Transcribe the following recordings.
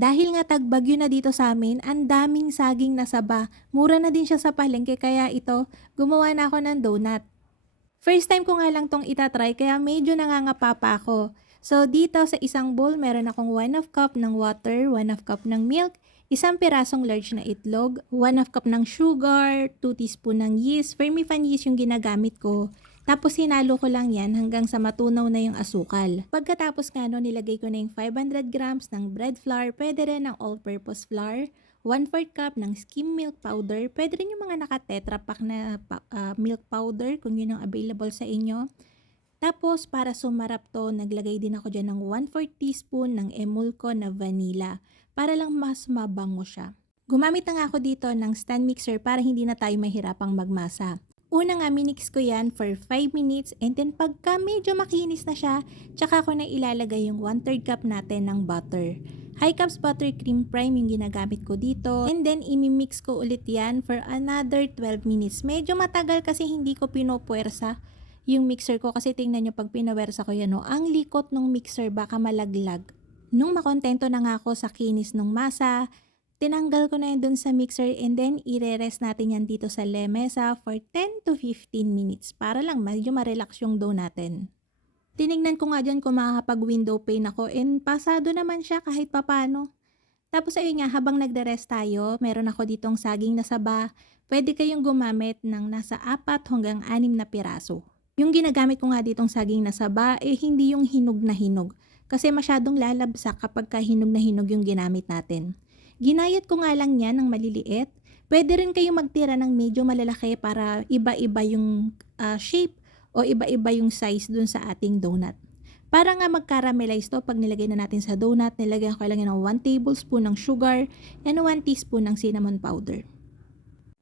Dahil nga tagbagyo na dito sa amin, ang daming saging na saba. Mura na din siya sa palengke kaya ito, gumawa na ako ng donut. First time ko nga lang tong itatry kaya medyo nangangapa pa ako. So dito sa isang bowl meron akong 1/2 cup ng water, 1/2 cup ng milk, isang pirasong large na itlog, 1/2 cup ng sugar, 2 teaspoon ng yeast, Fermifan yeast yung ginagamit ko. Tapos hinalo ko lang yan hanggang sa matunaw na yung asukal. Pagkatapos nga no, nilagay ko na yung 500 grams ng bread flour, pwede rin ng all-purpose flour, 1/4 cup ng skim milk powder, pwede rin yung mga naka-tetra pack na milk powder kung yun ang available sa inyo. Tapos para sumarap to, naglagay din ako dyan ng 1/4 teaspoon ng emulko na vanilla para lang mas mabango siya. Gumamit na nga ako dito ng stand mixer para hindi na tayo mahirapang magmasa. Una nga, minix ko yan for 5 minutes and then pagka medyo makinis na siya, tsaka ko na ilalagay yung 1/3 cup natin ng butter. High Cups Buttercream Prime yung ginagamit ko dito. And then, imimix ko ulit yan for another 12 minutes. Medyo matagal kasi hindi ko pinupuwersa yung mixer ko kasi tingnan nyo pag pinawersa ko yan, no, ang likot ng mixer baka malaglag. Nung makontento na nga ako sa kinis ng masa, tinanggal ko na yun dun sa mixer and then ire-rest natin yan dito sa lemesa for 10 to 15 minutes para lang medyo ma-relax yung dough natin. Tinignan ko nga dyan kung makakapag-window pane ako and pasado naman siya kahit papano. Tapos ayun nga, habang nagde-rest tayo, meron ako ditong saging na saba. Pwede kayong gumamit ng nasa 4 hanggang 6 na piraso. Yung ginagamit ko nga ditong saging na saba, hindi yung hinog na hinog. Kasi masyadong lalabsak kapag hinog na hinog yung ginamit natin. Ginayat ko nga lang yan ng maliliit. Pwede rin kayong magtira ng medyo malalaki para iba-iba yung shape o iba-iba yung size dun sa ating donut. Para nga mag-caramelize to, pag nilagay na natin sa donut, nilagyan ko lang ng 1 tablespoon ng sugar and 1 teaspoon ng cinnamon powder.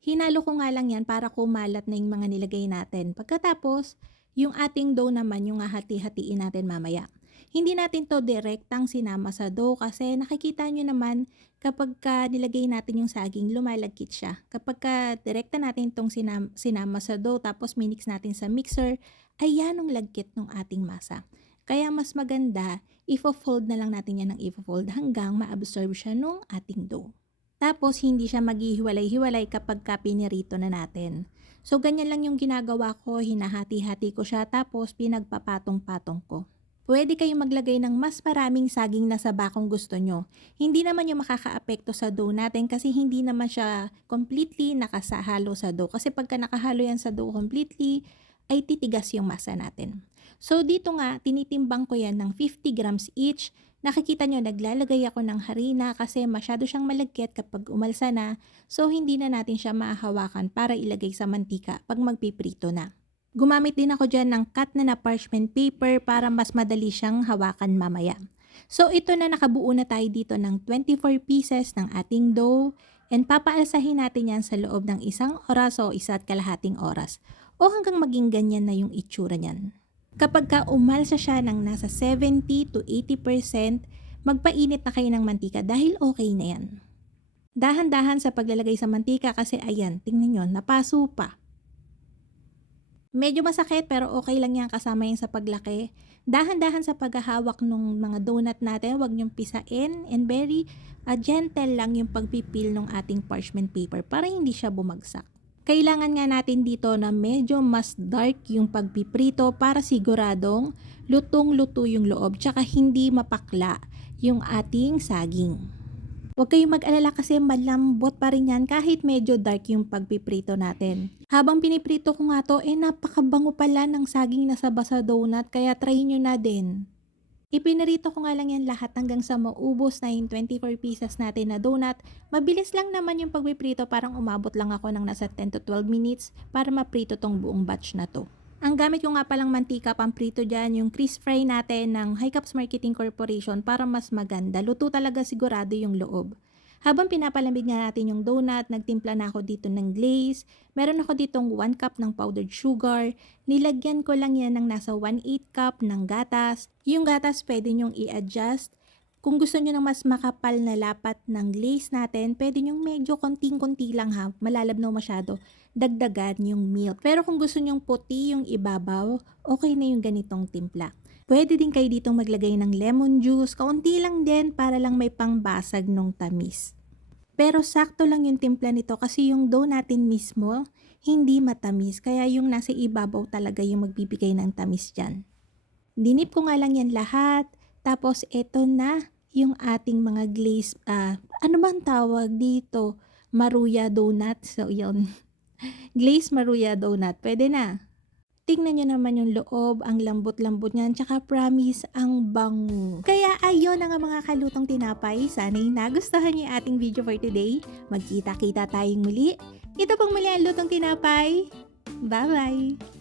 Hinalo ko nga lang yan para kumalat na yung mga nilagay natin. Pagkatapos, yung ating dough naman yung hati-hatiin natin mamaya. Hindi natin to direktang sinama sa dough kasi nakikita nyo naman kapag nilagay natin yung saging, lumalagkit siya. Kapag direkta natin itong sinama sa dough tapos minix natin sa mixer, ayan ang lagkit ng ating masa. Kaya mas maganda, ifo-fold na lang natin yan ng ifo-fold hanggang ma-absorb siya nung ating dough. Tapos hindi siya maghihiwalay-hiwalay kapag pinirito na natin. So ganyan lang yung ginagawa ko, hinahati-hati ko siya tapos pinagpapatong-patong ko. Pwede kayong maglagay ng mas maraming saging na saba kung gusto nyo. Hindi naman yung makakaapekto sa dough natin kasi hindi naman siya completely nakasahalo sa dough. Kasi pagka nakahalo yan sa dough completely, ay titigas yung masa natin. So dito nga, tinitimbang ko yan ng 50 grams each. Nakikita nyo, naglalagay ako ng harina kasi masyado siyang malagkit kapag umalsa na. So hindi na natin siya mahahawakan para ilagay sa mantika pag magpiprito na. Gumamit din ako dyan ng cut na parchment paper para mas madali siyang hawakan mamaya. So ito na, nakabuo na tayo dito ng 24 pieces ng ating dough and papaalsahin natin yan sa loob ng 1 oras o 1.5 oras o hanggang maging ganyan na yung itsura niyan. Kapag umalsa siya ng nasa 70 to 80%, magpainit na kayo ng mantika dahil okay na yan. Dahan-dahan sa paglalagay sa mantika kasi ayan, tingnan nyo, napaso pa. Medyo masakit pero okay lang yan kasama yan sa paglaki. Dahan-dahan sa paghahawak ng mga donut natin, huwag niyong pisain and very gentle lang yung pagpipil ng ating parchment paper para hindi siya bumagsak. Kailangan nga natin dito na medyo mas dark yung pagpiprito para siguradong lutong-luto yung loob tsaka hindi mapakla yung ating saging. Huwag kayong mag-alala kasi malambot pa rin yan kahit medyo dark yung pagpiprito natin. Habang piniprito ko nga to, napakabango pala ng saging na saba sa donut kaya try nyo na din. Ipinirito ko nga lang yan lahat hanggang sa maubos na yung 24 pieces natin na donut. Mabilis lang naman yung pagpiprito, parang umabot lang ako ng nasa 10 to 12 minutes para maprito tong buong batch na to. Ang gamit ko nga palang mantika pamprito dyan, yung crisp fry natin ng High Cups Marketing Corporation para mas maganda. Luto talaga sigurado yung loob. Habang pinapalamig nga natin yung donut, nagtimpla na ako dito ng glaze. Meron ako ditong 1 cup ng powdered sugar. Nilagyan ko lang yan ng nasa 1/8 cup ng gatas. Yung gatas pwede nyong i-adjust. Kung gusto nyo ng mas makapal na lapat ng glaze natin, pwede nyong medyo konting-konti lang ha, malalabnaw masyado, dagdagan yung milk. Pero kung gusto nyong puti yung ibabaw, okay na yung ganitong timpla. Pwede din kayo ditong maglagay ng lemon juice, kaunti lang din para lang may pangbasag nung tamis. Pero sakto lang yung timpla nito kasi yung dough natin mismo hindi matamis, kaya yung nasa ibabaw talaga yung magbibigay ng tamis dyan. Dinip ko nga lang yan lahat, tapos eto na yung ating mga glaze, ano bang tawag dito? Maruya donut, so yun. Glaze maruya donut, pwede na. Tingnan nyo naman yung loob, ang lambot-lambot niyan, tsaka promise, ang bango. Kaya ayun na nga mga kalutong tinapay, sana'y nagustuhan niyo yung ating video for today. Magkita-kita tayong muli. Ito pong muli ang lutong tinapay. Bye-bye!